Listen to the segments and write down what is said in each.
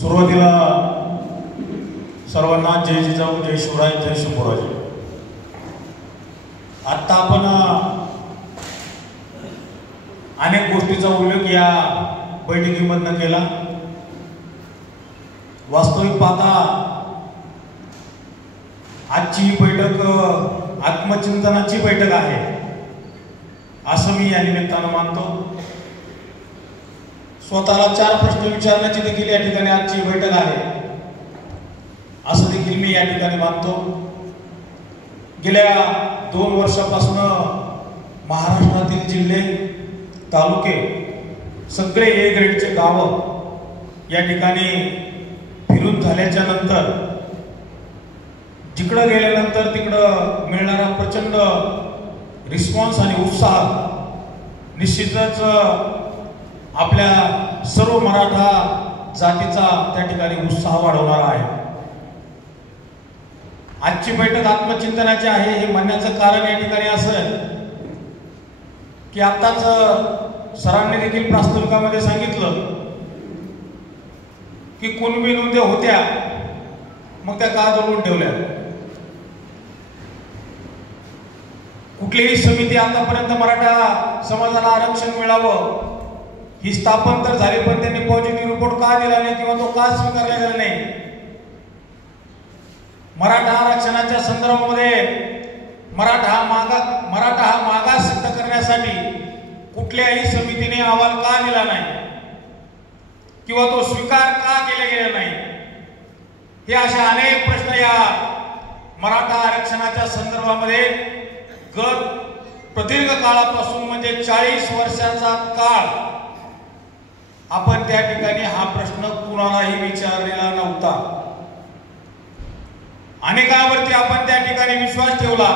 सुरुवातीला सर्वांना जय जिजाऊ, जय शिवराय, जय शिवराज. आता आपण अनेक गोष्टीचा उल्लेख या बैठकीमधनं केला. वास्तविक पाहता आजची ही बैठक आत्मचिंतनाची बैठक आहे असं मी या निमित्तानं मानतो. स्वतःला 4 प्रश्न विचारण्याची देखील या ठिकाणी आजची बैठक आहे असं देखील मी या ठिकाणी मानतो. गेल्या 2 वर्षापासून महाराष्ट्रातील जिल्हे, तालुके, सगळे ए ग्रेडचे गावं या ठिकाणी फिरून झाल्याच्या नंतर जिकडं गेल्यानंतर तिकडं मिळणारा प्रचंड रिस्पॉन्स आणि उत्साह निश्चितच आपल्या सर्व मराठा जातीचा त्या ठिकाणी उत्साह वाढवणारा आहे. आजची बैठक आत्मचिंतनाची आहे हे म्हणण्याचं कारण या ठिकाणी असं की आत्ताच सरांनी देखील प्रास्ताविकामध्ये सांगितलं की कुणबी नोंदी होत्या मग त्या का दडवून ठेवल्या. कुठलीही समिती आतापर्यंत मराठा समाजाला आरक्षण मिळावं ही स्थापन तर झाली पण त्यांनी पॉझिटिव्ह रिपोर्ट का दिला नाही किंवा तो का स्वीकारला गेला नाही. मराठा आरक्षणाच्या संदर्भामध्ये मराठा हा मागास सिद्ध करण्यासाठी कुठल्याही समितीने अहवाल का दिला नाही किंवा तो स्वीकार का केला गेला नाही. हे अशा अनेक प्रश्न या मराठा आरक्षणाच्या संदर्भामध्ये गत प्रदीर्घ काळापासून म्हणजे 40 वर्षाचा काळ आपण त्या ठिकाणी हा प्रश्न कुणालाही विचारलेला नव्हता. अनेकांवरती आपण त्या ठिकाणी विश्वास ठेवला.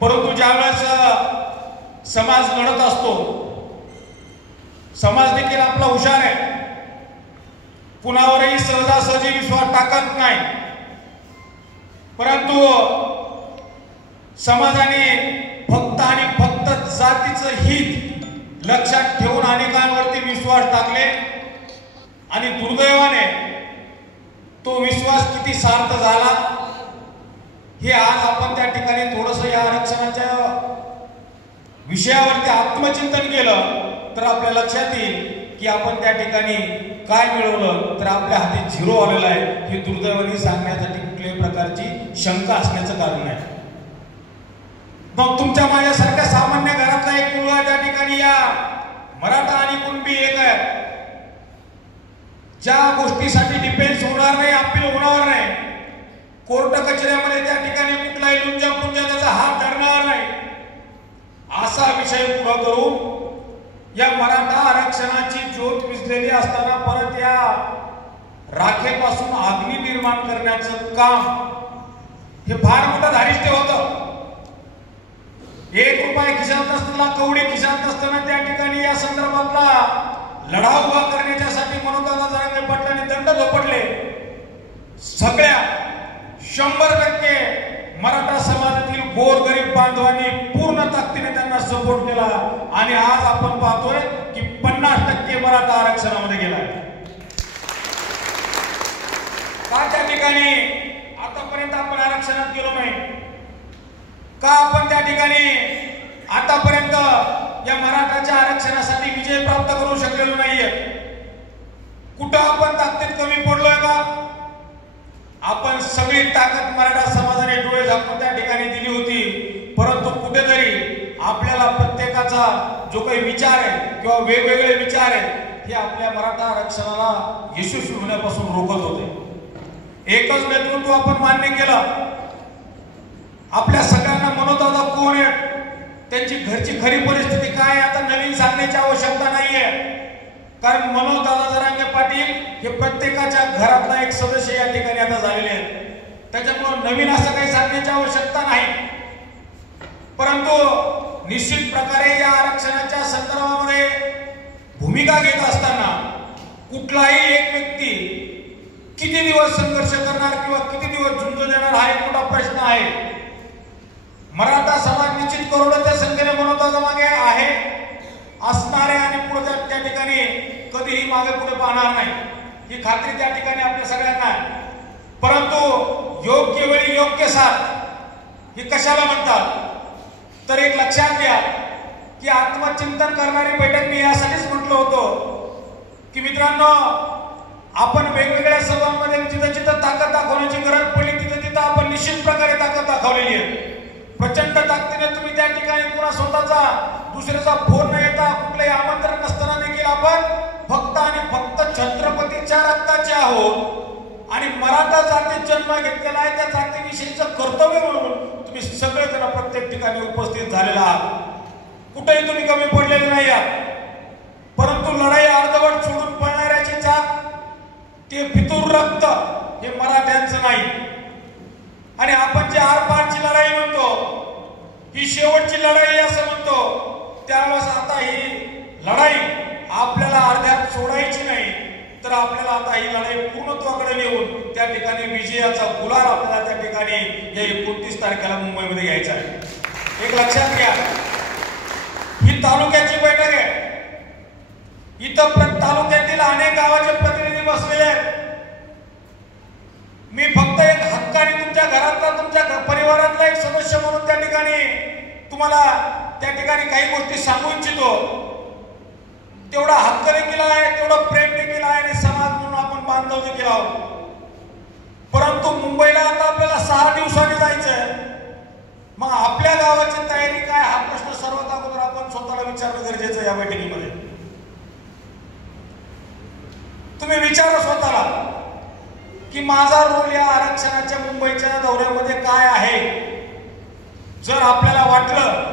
परंतु ज्यावेळेस समाज लढत असतो, समाज देखील आपला हुशार आहे, कुणावरही सहजासहजी विश्वास टाकत नाही. परंतु समाजाने फक्त आणि फक्त जातीचं हित लक्षात ठेवून अनेकांवरती विश्वास टाकले आणि दुर्दैवाने तो विश्वास किती सार्थ झाला हे आज आपण त्या ठिकाणी थोडंसं या आरक्षणाच्या विषयावरती आत्मचिंतन केलं तर आपल्या लक्षात येईल की आपण त्या ठिकाणी काय मिळवलं तर आपल्या हाती 0 आलेला आहे. हे दुर्दैवाने सांगण्यासाठी कुठल्याही प्रकारची शंका असण्याचं कारण आहे. मग तुमच्या माझ्यासारख्या सामान्य घरातला एक मुलगा त्या ठिकाणी या मराठा आणि कुणबी एक आहे, ज्या गोष्टीसाठी डिफेन्स होणार नाही, अपील होणार नाही, कोर्ट कचेऱ्यामध्ये त्या ठिकाणी कुठलाही लुंजा पुंजा त्याचा हात धरणार नाही, असा विषय पुढे करून या मराठा आरक्षणाची ज्योत विझलेली असताना परत या राखेपासून अग्नी निर्माण करण्याचं काम हे फार मोठं धारिष्ट्य होतं. 1 रुपया खिशात नसताना, कवडी खिशात नसताना त्या ठिकाणी या संदर्भातला लढा उभा करण्यासाठी मनोदादा जरांगे पाटलांनी दंड झोपडले. सगळ्या 100% मराठा समाजातील गोरगरीब बांधवांनी पूर्ण ताकदीने त्यांना सपोर्ट केला आणि आज आपण पाहतोय की 50% मराठा आरक्षणामध्ये गेलाय. का त्या ठिकाणी आतापर्यंत आपण आरक्षणात गेलो नाही, का आपण त्या ठिकाणी आतापर्यंत या मराठाच्या आरक्षणासाठी विजय प्राप्त करू शकलेलो नाहीये. कुठं आपण ताकदीत कमी पडलोय का? आपण सगळी ताकद मराठा समाजाने डोळे झाकून त्या ठिकाणी दिली होती. परंतु कुठेतरी आपल्याला प्रत्येकाचा जो काही विचार आहे किंवा वेगवेगळे विचार आहेत हे आपल्या मराठा आरक्षणाला यशस्वी होण्यापासून रोखत होते. एकच नेतृत्व आपण मान्य केलं. आपल्या सगळ्यांना मनोदादा कोण आहे, त्यांची घरची खरी परिस्थिती काय आता नवीन सांगण्याची आवश्यकता नाहीये. कारण मनोदादा जरांगे पाटील हे प्रत्येकाच्या घरातला एक सदस्य या ठिकाणी आता झालेले आहेत. त्याच्यामुळे नवीन असं काही सांगण्याची आवश्यकता नाही. परंतु निश्चित प्रकारे या आरक्षणाच्या संदर्भामध्ये भूमिका घेत असताना कुठलाही एक व्यक्ती किती दिवस संघर्ष करणार किंवा किती दिवस झुंज देणार हा एक मोठा प्रश्न आहे. मराठा समाज निश्चित करोडोच्या संख्येने मनोदादा मागे आहे, असणारे आणि पुढे त्या ठिकाणी कधीही मागे पुढे पाहणार नाही, ही खात्री त्या ठिकाणी आपल्या सगळ्यांना आहे. परंतु योग्य वेळी योग्य साथ ही कशाला म्हणतात तर एक लक्षात घ्या की आत्मचिंतन करणारी बैठक मी यासाठीच म्हटलं होतं की मित्रांनो, आपण वेगवेगळ्या सभांमध्ये जिथं जिथं ताकद दाखवण्याची गरज पडली तिथं आपण निश्चित प्रकारे ताकद दाखवलेली आहे. प्रचंड ताकदीने तुम्ही त्या ठिकाणी पुन्हा स्वतःचा दुसऱ्याचा फोन न येता कुठलंही आमंत्रण नसताना देखील आपण फक्त आणि फक्त छत्रपतीच्या रक्ताचे आहोत आणि मराठा जातीत जन्म घेतलेला आहे, त्या जातीविषयीचं कर्तव्य म्हणून तुम्ही सगळेजण प्रत्येक ठिकाणी उपस्थित झालेला आहात. कुठेही तुम्ही कमी पडलेले नाही आहात. परंतु लढाई अर्धवट सोडून पळणाऱ्याची जात ते फितूर रक्त हे मराठ्यांचं नाही. आणि आपण जे आरपारची लढाई म्हणतो ही शेवटची लढाई असं म्हणतो, त्यावेळेस आता ही लढाई आपल्याला अर्ध्यात सोडायची नाही, तर आपल्याला आता ही लढाई पूर्णत्वाकडे नेऊन त्या ठिकाणी विजयाचा गुलाल आपल्याला त्या ठिकाणी या 29 तारखेला मुंबईमध्ये घ्यायचा आहे. एक लक्षात घ्या, ही तालुक्याची बैठक आहे. इथं तालुक्यातील अनेक गावाचे प्रतिनिधी बसलेले आहेत. मी फक्त एक हक्काने तुमच्या घरातला तुमच्या परिवारातला एक सदस्य म्हणून त्या ठिकाणी तुम्हाला त्या ठिकाणी काही गोष्टी सांगू इच्छितो. तेवढा हक्क देखील आहे, तेवढं प्रेम देखील आहे आणि समाज म्हणून आपण बांधव देखील आहोत. परंतु मुंबईला आता आपल्याला 6 दिवसांनी जायचंय. मग आपल्या गावाची तयारी काय हा प्रश्न सर्वात अगोदर आपण स्वतःला विचारणं गरजेचं आहे. या बैठकीमध्ये तुम्ही विचारा स्वतःला की माझा रोल या आरक्षणाच्या मुंबईच्या दौऱ्यामध्ये काय आहे. जर आपल्याला वाटलं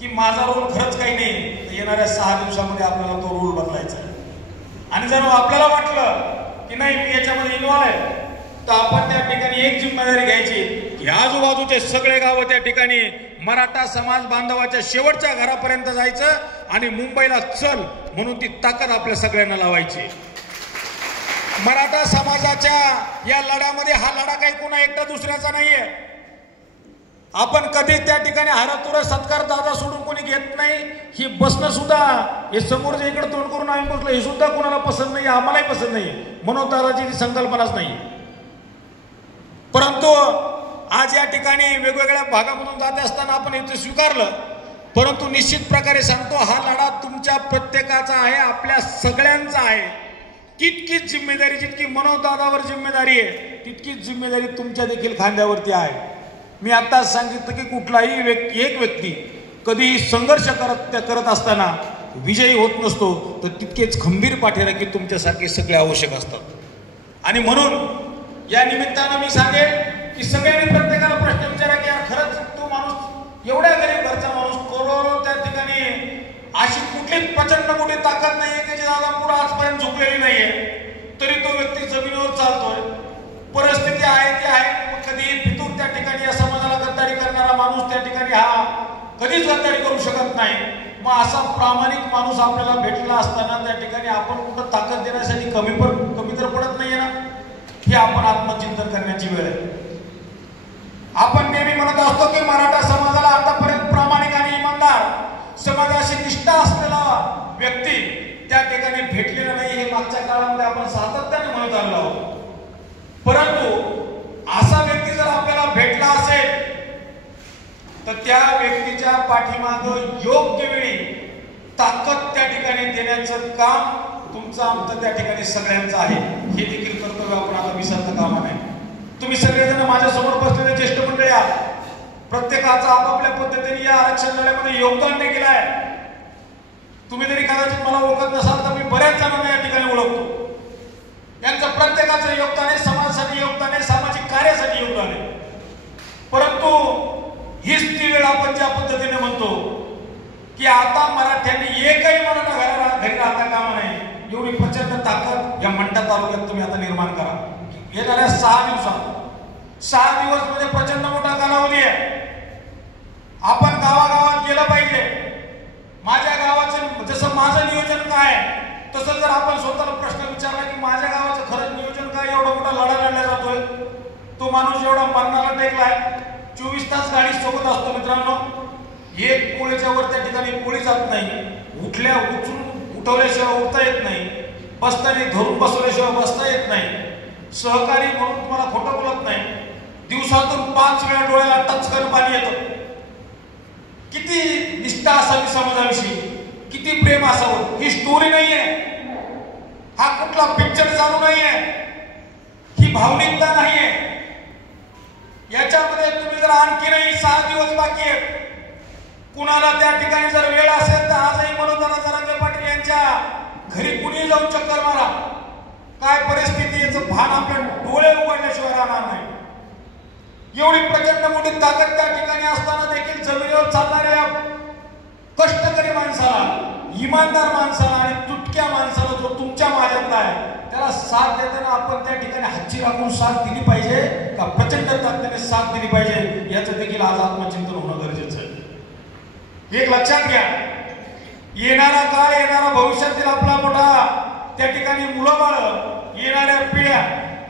की माझा रोल खरंच काही नाही तर येणाऱ्या 6 दिवसामध्ये आपल्याला तो रोल बदलायचा आहे. आणि जर आपल्याला वाटलं की नाही मी याच्यामध्ये इन्व्हॉल्व आहे तर आपण त्या ठिकाणी एक जिम्मेदारी घ्यायची की आजूबाजूचे सगळे गावं त्या ठिकाणी मराठा समाज बांधवाच्या शेवटच्या घरापर्यंत जायचं आणि मुंबईला चल म्हणून ती ताकद आपल्या सगळ्यांना लावायची. मराठा समाजाच्या या लढ्यामध्ये हा लढा काही कोणा एकटा दुसऱ्याचा नाहीये. आपण कधीच त्या ठिकाणी हारातुरा सत्कार दादा सोडून कोणी घेत नाही. ही बसणं सुद्धा हे समोर जे इकडे तोंड करून आम्ही बसलो हे सुद्धा कोणाला पसंत नाही, आम्हालाही पसंत नाही. म्हणून दादाची ती संकल्पनाच नाही. परंतु आज या ठिकाणी वेगवेगळ्या भागामधून जात असताना आपण इथे स्वीकारलं. परंतु निश्चित प्रकारे सांगतो हा लढा तुमच्या प्रत्येकाचा आहे, आपल्या सगळ्यांचा आहे. तितकीच जिम्मेदारी जितकी मनोजदादावर जिम्मेदारी आहे तितकीच जिम्मेदारी तुमच्या देखील खांद्यावरती आहे. मी आत्ताच सांगितलं की कुठलाही एक व्यक्ती कधीही संघर्ष करत असताना विजयी होत नसतो, तर तितकेच खंबीर पाठीराखी तुमच्यासारखे सगळे आवश्यक असतात. आणि म्हणून या निमित्तानं मी सांगेन की सगळ्यांनी प्रत्येकाला प्रश्न विचारा की यार खरंच तो माणूस एवढ्या गरीब घरचा माणूस करोडो त्या ठिकाणी अशी कुठलीच प्रचंड मोठी ताकद नाहीये की जी दादा पुढे आजपर्यंत झुकलेली नाहीये, तरी तो व्यक्ती जमिनीवर चालतोय. परिस्थिती आहे ती आहे. कधी फितूर त्या ठिकाणी या समाजाला गद्दारी करणारा माणूस त्या ठिकाणी हा कधीच गद्दारी करू शकत नाही. मग असा प्रामाणिक माणूस आपल्याला भेटला असताना त्या ठिकाणी आपण कुठं ताकद देण्यासाठी कमी तर पडत नाहीये ना. हे आपण आत्मचिंतन करण्याची वेळ आहे. आपण नेहमी म्हणत असतो की मराठा समाजाला आतापर्यंत प्रामाणिक आणि इमानदार समाजाशी निष्ठा असलेला व्यक्ती त्या ठिकाणी भेटलेला नाही. हे मागच्या काळामध्ये आपण सातत्याने म्हणत आलो आहोत. परंतु असा व्यक्ती जर आपल्याला भेटला असेल तर त्या व्यक्तीच्या पाठीमागं योग्य वेळी ताकद त्या ठिकाणी देण्याचं काम तुमचं आमचं त्या ठिकाणी सगळ्यांचं आहे. हे देखील कर्तव्य आपण आता विसरता कामा नाही. तुम्ही सगळेजण माझ्यासमोर बसलेले ज्येष्ठ मंडळी आहात. प्रत्येकाचं आपापल्या पद्धतीने या आरक्षण लढ्यामध्ये योगदान देखील आहे. तुम्ही जरी कदाचित मला ओळखत नसाल तर मी बऱ्याच जणांना या ठिकाणी ओळखतो. त्यांचं प्रत्येकाचं योगदान आहे, समाजासाठी योगदान आहे, सामाजिक कार्यासाठी योगदान आहे. परंतु हीच ती वेळ आपण ज्या पद्धतीने म्हणतो की आता मराठ्यांनी एकही मराठा घरी राहता कामा नाही, एवढी प्रचंड ताकद या मंठा तालुक्यात तुम्ही आता निर्माण करा. येणाऱ्या 6 दिवसात 6 दिवस म्हणजे प्रचंड मोठा कालावधी आहे. आपण गावागावात गेलं पाहिजे. माझ्या गावाचं जसं माझं नियोजन काय तसं जर आपण स्वतःला प्रश्न विचारला की माझ्या गावाचं खरंच नियोजन काय, एवढा मोठा लढा लढला जातोय, तो माणूस एवढा मरणाला टेकलाय, 24 तास गाडी सोबत असतो. मित्रांनो, एक पोळीच्या वर त्या ठिकाणी पोळी जात नाही. उठवल्याशिवाय उठता येत नाही, बसताना धरून बसवल्याशिवाय बसता येत नाही, सहकारी म्हणून तुम्हाला खोटं बोलत नाही, दिवसातून 5 वेळा डोळ्याला टचकन पाणी येतं. किती निष्ठा असावी समाजाविषयी, किती प्रेम असावं. ही स्टोरी नाहीये, हा कुठला पिक्चर चालू नाहीये, ही भावनिकता नाहीये. याच्यामध्ये तुम्ही जर आणखी नाही 6 दिवस बाकी आहेत, कुणाला त्या ठिकाणी जर वेळ असेल तर आजही मनोज जरांगे पाटील यांच्या घरी कुणी जाऊन चक्कर मारा. काय परिस्थिती याचं भान आपल्या डोळे उघडल्याशिवाय राहणार नाही. एवढी प्रचंड मोठी ताकद त्या ठिकाणी असताना देखील जमिनीवर चालणाऱ्या कष्टकरी माणसाला, इमानदार माणसाला आणि तुटक्या माणसाला जो तुमच्या माझ्यातला आहे त्याला साथ देताना आपण त्या ठिकाणी हातची राखून साथ दिली पाहिजे का प्रचंड ताकदीने साथ दिली पाहिजे याचं देखील आज आत्मचिंतन होणं गरजेचं आहे. एक लक्षात घ्या, येणारा काळ, येणारा भविष्यातील आपला मोठा त्या ठिकाणी मुलं बाळ, येणाऱ्या पिढ्या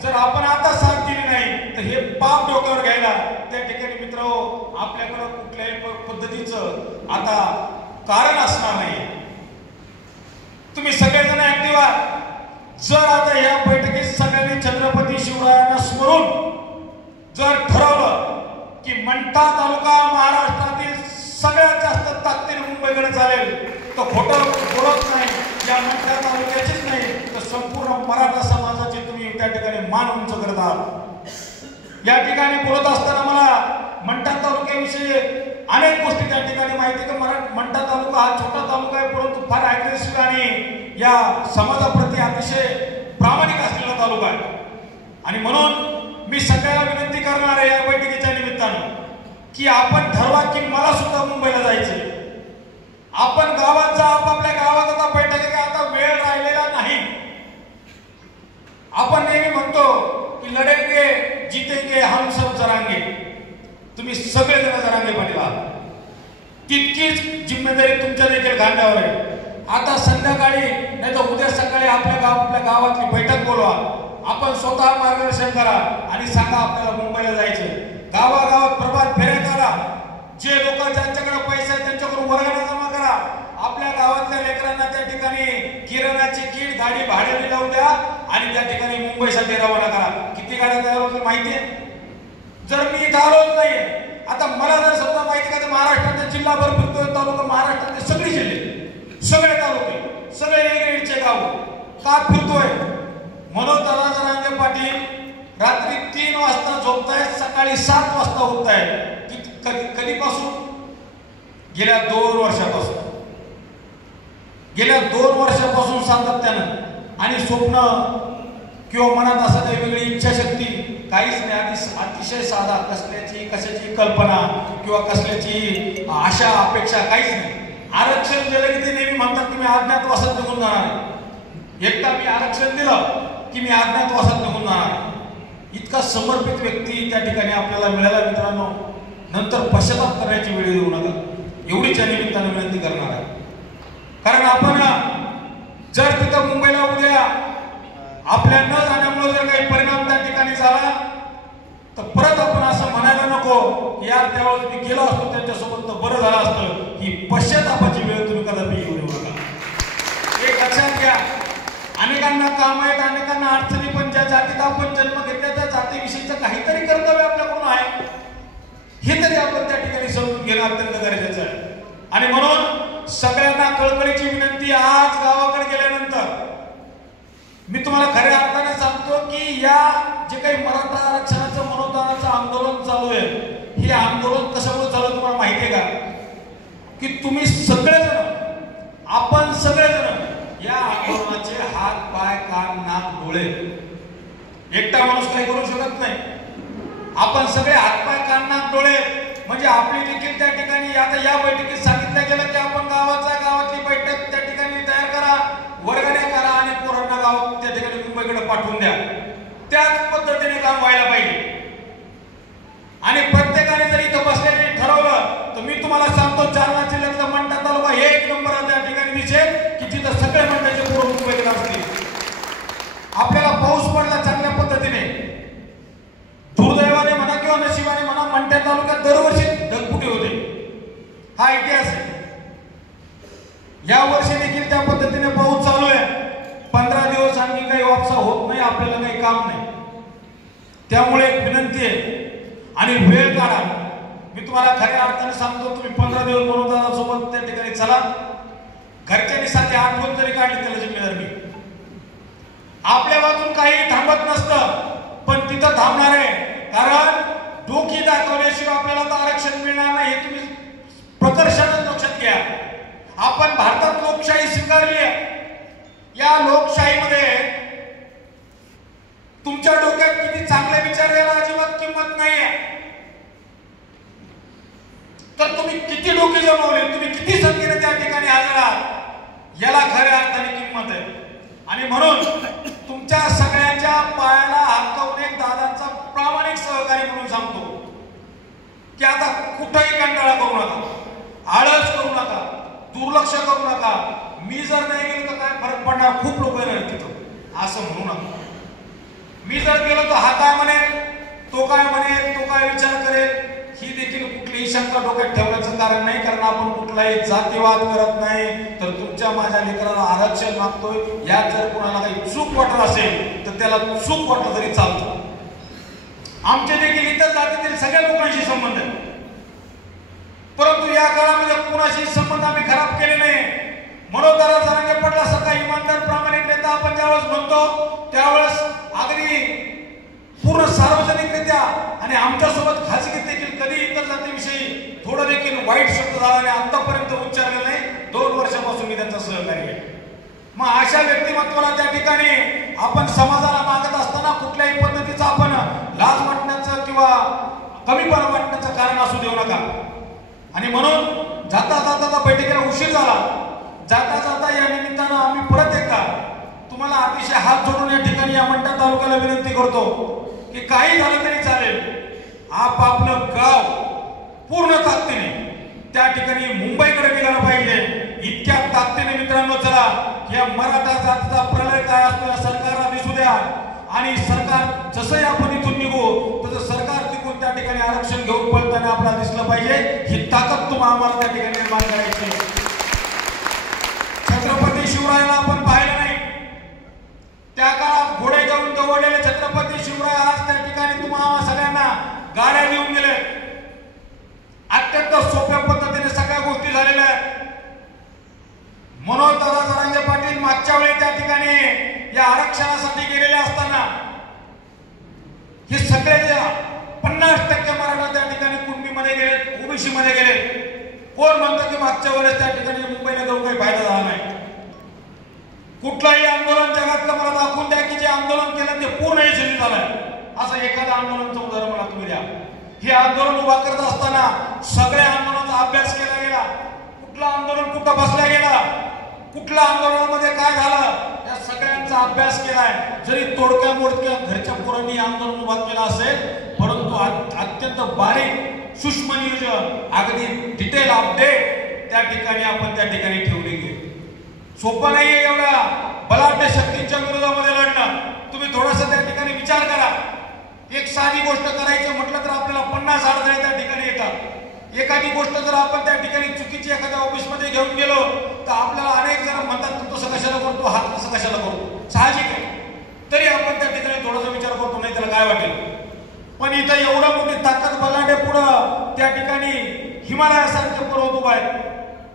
जर आपण आता साथ दिली नाही तर हे पाप डोक्यावर घ्यायला त्या ठिकाणी मित्रांनो आपल्याकडे कुठल्याही पद्धतीचं आता कारण असणार नाही. तुम्ही सगळेजण ऍक्टिव्ह आहात. जर आता या बैठकीत सगळ्यांनी छत्रपती शिवरायांना स्मरून जर ठरवलं की मंठा तालुका महाराष्ट्रातील सगळ्यात जास्त ताकदीने मुंबईकडे चालेल, तर खोटं बोलत नाही, या मंठा तालुक्याचीच नाही तर संपूर्ण मराठा समाजाची तुम्ही त्या ठिकाणी मान उंच करत आहात. या ठिकाणी बोलत असताना मला मंठा तालुक्याविषयी अनेक गोष्टी त्या ठिकाणी माहिती की मंठा तालुका हा छोटा तालुका आहे, परंतु फार अग्रेसिव्ह आणि या समाजाप्रती अतिशय प्रामाणिक असलेला तालुका आहे. आणि म्हणून मी सगळ्यांना विनंती करणार आहे या बैठकीच्या निमित्तानं की आपण ठरवा की मला सुद्धा मुंबईला जायचंय. आपण गावात जा, आपापल्या गावात आता बैठक, आता वेळ राहिलेला नाही. आपण नेहमी म्हणतो की लढेंगे जितेंगे हम सब जरांगे. तुम्ही सगळेजण जरांगे पाटील आहात, तितकीच जिम्मेदारी तुमच्या देखील खांद्यावर आहे. आता संध्याकाळी नाही तर उद्या सकाळी आपल्या गावातली बैठक बोलवा, आपण स्वतः मार्गदर्शन करा आणि सांगा आपल्याला मुंबईला जायचं. गावागावात प्रभात फेऱ्या करा, जे लोक ज्यांच्याकडे पैसे आहेत त्यांच्याकडून वर्गाने जमा करा. आपल्या गावातल्या लेकरांना त्या ठिकाणी किराणाची किट गाडी भाड्याने लावून द्या आणि त्या ठिकाणी मुंबईसाठी रवाना करा. किती गाड्या तयार होतील माहिती आहे? जर मी इथं आलोच नाही, आता मला जर समजा माहिती का महाराष्ट्राच्या जिल्हाभर फिरतोय, तालुका महाराष्ट्रातले सगळे जिल्हे, सगळे तालुके, सगळे वेगवेगळीचे गाव का फिरतोय? मनोज जरांगे पाटील रात्री 3 वाजता झोपतायत, सकाळी 7 वाजता उठतायत. कधीपासून? गेल्या 2 वर्षापासून. गेल्या 2 वर्षापासून सातत्यानं. आणि स्वप्न किंवा मनात असं काही वेगळी इच्छाशक्ती काहीच नाही. अतिशय साधा, कशाची कल्पना किंवा कसल्याची आशा अपेक्षा काहीच नाही. आरक्षण दिलं की ते नेहमी म्हणतात की मी अज्ञातवासात निघून जाणार आहे. एकदा मी आरक्षण दिलं की मी अज्ञातवासात निघून जाणार आहे. इतका समर्पित व्यक्ती त्या ठिकाणी आपल्याला मिळाला मित्रांनो, नंतर पश्चाताप करण्याची वेळ येऊ नका एवढीच या निमित्तानं विनंती करणार आहे. कारण आपण जर तिथं मुंबईला उद्या आपल्या न जाण्यामुळे जर काही परिणाम त्या ठिकाणी झाला तर परत आपण असं म्हणायला नको की यार त्यावेळेस मी गेलो असतो त्यांच्यासोबत तर बरं झालं असतं. ही पश्चातापाची वेळ तुम्ही कदापि येऊ नका. एक लक्षात घ्या, अनेकांना काम आहेत, अनेकांना अडचणी, पण ज्या जातीत आपण जन्म घेतला त्या जातीविषयीचं काहीतरी कर्तव्य आपल्याकडून आहे हे तरी आपण त्या ठिकाणी समजून घेणं अत्यंत गरजेचं आहे. आणि म्हणून सगळ्यांना कळकळीची विनंती, आज गावाकडे गेल्यानंतर मी तुम्हाला खऱ्या अर्थाने सांगतो की या जे काही मराठा आरक्षणाचं मनोदानाचं आंदोलन चालू आहे, हे आंदोलन कशामुळे चालू तुम्हाला माहिती आहे का? की तुम्ही सगळेजण, आपण सगळेजण या आंदोलनाचे हात, पाय, कान, नाक, डोळे, एकटा माणूस काही करू शकत नाही. आपण सगळे हातपाय, कान, नाक, डोळे म्हणजे आपली देखील त्या ठिकाणी आता या बैठकीत सांगितलं गेलं की आपण गावातली बैठक त्या ठिकाणी तयार करा, वर्गाने करा आणि पोरांना गावात त्या ठिकाणी मुंबईकडे पाठवून द्या. त्याच पद्धतीने काम व्हायला पाहिजे. आणि प्रत्येकाने जर इथं बसल्याने ठरवलं तर मी तुम्हाला सांगतो जालना जिल्ह्यातला मंठा तालुका हे 1 नंबर त्या ठिकाणी दिसेल की जिथं सगळे मंडळाचे पोरं मुंबईकडे असतील. आपल्याला पाऊस पडला चांगल्या पद्धतीने, दुर्दैवाने म्हणा किंवा नशिबाने म्हणा, मंठा तालुक्यात दरवर्षी ढगफुटी होते. हा इतिहास आहे. या वर्षी देखील त्या पद्धतीने पाऊस आपल्याला काही काम नाही. त्यामुळे एक विनंती आहे आणि वेळ काढा. मी तुम्हाला खऱ्या अर्थाने सांगतो, तुम्ही 15 दिवस मनोदारासोबत त्या ठिकाणी चला. घरच्यांनी साधी आठवण जरी काढली त्याला जिम्मेदार मी. आपल्या बाजून काही थांबत नसतं, पण तिथं थांबणार आहे. कारण डोकी दाखवल्याशिवाय आपल्याला तर आरक्षण मिळणार नाही, हे तुम्ही प्रकर्षाने लक्षात घ्या. आपण भारतात लोकशाही स्वीकारली आहे. या लोकशाहीमध्ये तुमच्या डोक्यात किती चांगले विचार याला अजिबात किंमत नाहीये. तर तुम्ही किती डोके जमवले, तुम्ही किती संख्येने त्या ठिकाणी हजर आहात, याला खऱ्या अर्थाने किंमत आहे. आणि म्हणून तुमच्या सगळ्यांच्या पायाला हात लावून एक दादांचा प्रामाणिक सहकारी म्हणून सांगतो की आता कुठेही कंटाळा करू नका, आळस करू नका, दुर्लक्ष करू नका. मी जर नाही गेलो तर काय फरक पडणार, खूप लोक येणार तिथं, असं म्हणू नका. मी जर गेलो तर हा काय म्हणेल, तो काय म्हणेल, तो काय विचार करेल, ही देखील कुठलीही शंका डोक्यात ठेवण्याचं कारण नाही. कारण आपण कुठलाही जातीवाद करत नाही. तर तुमच्या माझ्या लेकराला आरक्षण मागतोय, यात जर कोणाला काही चूक वाटत असेल तर त्याला चूक वाटलं तरी चालतं. आमचे देखील इतर जातीतील सगळ्या लोकांशी संबंध आहे, परंतु या काळामध्ये कोणाशी संबंध आम्ही खराब केले नाही. मनोदारा जरांगे पाटला सारखा इमानदार प्रामाणिक नेता आपण ज्यावेळेस म्हणतो त्यावेळेस अगदी पूर्ण सार्वजनिकरित्या आणि आमच्यासोबत खासगीत देखील कधी इतर जातीविषयी थोडं देखील वाईट शब्द झाला आणि आतापर्यंत उच्चारलेला नाही. 2 वर्षापासून मी त्यांचा सहकारी आहे. मग अशा व्यक्तिमत्वाला त्या ठिकाणी आपण समाजाला मागत असताना कुठल्याही पद्धतीचं आपण लाज वाटण्याचं किंवा कमीपणा वाटण्याचं कारण असू देऊ नका. आणि म्हणून जाता जाता बैठकीला उशीर झाला. जाता जाता या निमित्तानं आम्ही परत एकदा तुम्हाला अतिशय हात जोडून या ठिकाणी या मंठा तालुक्याला विनंती करतो की काही झालं तरी चालेल, आपापलं गाव पूर्ण ताकदीने त्या ठिकाणी मुंबईकडे निघालं पाहिजे. इतक्या ताकदीने मित्रांनो चला, या मराठा जातीचा प्रलय काय असतो या सरकारला दिसू द्या. आणि सरकार जसंही आपण इथून निघू तसं सरकार तिकून त्या ठिकाणी आरक्षण घेऊन पळताना आपल्याला दिसलं पाहिजे. ही ताकद तुम्हाला आम्हाला त्या ठिकाणी निर्माण करायची. छत्रपती शिवरायाला आपण पाहिलं नाही, त्या काळात घोडे घेऊन दौडलेले छत्रपती शिवराय आज त्या ठिकाणी तुम्हाला सगळ्यांना गाड्या देऊन गेले. अत्यंत सोप्या पद्धतीने सगळ्या गोष्टी झालेल्या आहेत. मनोज दादा जरांगे पाटील मागच्या वेळी त्या ठिकाणी या आरक्षणासाठी गेलेले असताना हे सगळे 50% मराठा त्या ठिकाणी कुणबीमध्ये गेले, ओबीसी मध्ये गेले. कोण म्हणतं की मागच्या वेळेस त्या ठिकाणी मुंबईला जाऊन काही फायदा झाला नाही. कुठलाही आंदोलन जगातलं मला दाखवून द्या की जे आंदोलन केलं ते पूर्ण यशस्वी झालंय. असं एखादं आंदोलनाचं उदाहरण मला तुम्ही द्या. हे आंदोलन उभा करत असताना सगळ्या आंदोलनाचा अभ्यास केला गेला. कुठलं आंदोलन कुठं बसला गेला, कुठल्या आंदोलनामध्ये काय झालं, या सगळ्यांचा अभ्यास केलाय. जरी तोडक्या मोडक्या घरच्या पोरांनी आंदोलन उभा केला असेल, परंतु अत्यंत बारीक सूक्ष्म नियोजन, अगदी डिटेल अपडेट त्या ठिकाणी आपण त्या ठिकाणी ठेवली गेली. सोपं नाहीये एवढ्या बलाढ्य शक्तींच्या विरोधामध्ये लढणं. तुम्ही थोडासा त्या ठिकाणी विचार करा. एक साधी गोष्ट करायचं म्हटलं तर आपल्याला 50 अडथळे त्या ठिकाणी येतात. एखादी गोष्ट जर आपण त्या ठिकाणी चुकीची एखाद्या ऑफिस मध्ये घेऊन गेलो तर आपल्याला अनेक जण म्हणतात तू तसं कशाला करतो, हात कसं कशाला करतो, साहजिक आहे. तरी आपण त्या ठिकाणी थोडासा विचार करतो, नाही त्याला काय वाटेल. पण इथं एवढं मोठी ताकद बलाढ्य पुढं त्या ठिकाणी हिमालयासारखे पर्वत उभा आहेत,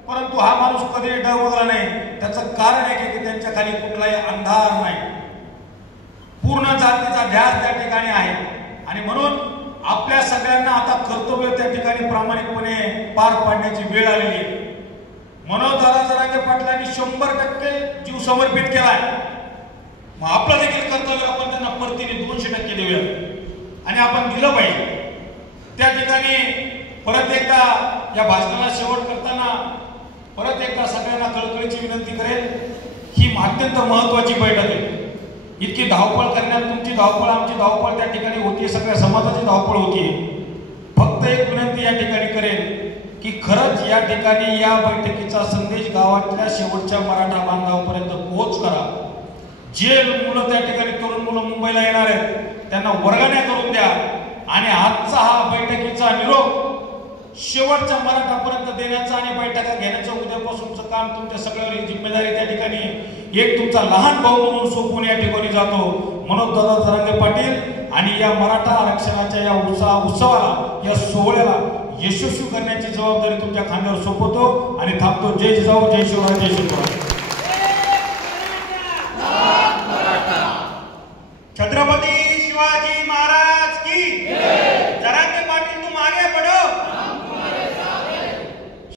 परंतु हा माणूस कधी डगमगला नाही. त्याचं कारण आहे की त्यांच्या खाली कुठलाही अंधार नाही, पूर्ण जातीचा ध्यास त्या ठिकाणी आहे. आणि म्हणून आपल्या सगळ्यांना आता कर्तव्य त्या ठिकाणी प्रामाणिकपणे पार पाडण्याची वेळ आलेली आहे. मनोज दादा जरांगे पाटलांनी 100% जीव समर्पित केलाय. मग आपलं देखील कर्तव्य आपण त्यांना परतीने 200% देऊया आणि आपण दिलं पाहिजे. त्या ठिकाणी परत एकदा या भाषणाला शेवट करताना परत एकदा सगळ्यांना कळकळीची विनंती करेल, ही अत्यंत महत्वाची बैठक आहे. इतकी धावपळ करण्यात तुमची धावपळ, आमची धावपळ त्या ठिकाणी होती, सगळ्या समाजाची धावपळ होती. फक्त एक विनंती या ठिकाणी करेल की खरंच या ठिकाणी या बैठकीचा संदेश गावातल्या शेवटच्या मराठा बांधवापर्यंत पोहोच करा. जे मुलं त्या ठिकाणी तरुण मुलं मुंबईला येणार आहेत त्यांना वर्गाने करून द्या. आणि आजचा हा बैठकीचा निरोप शेवटच्या मराठापर्यंत देण्याचं आणि बैठका घेण्याचं उद्यापासूनचं काम तुमच्या सगळ्यावर ही जिम्मेदारी त्या ठिकाणी एक तुमचा लहान भाऊ म्हणून सोपून या ठिकाणी जातो. मनोज दादा जरांगे पाटील आणि या मराठा आरक्षणाच्या या उत्सवाला, या सोहळ्याला यशस्वी करण्याची जबाबदारी तुमच्या खांद्यावर सोपवतो आणि थांबतो. जय जिजाऊ, जय शिवराय, जय शिवराय.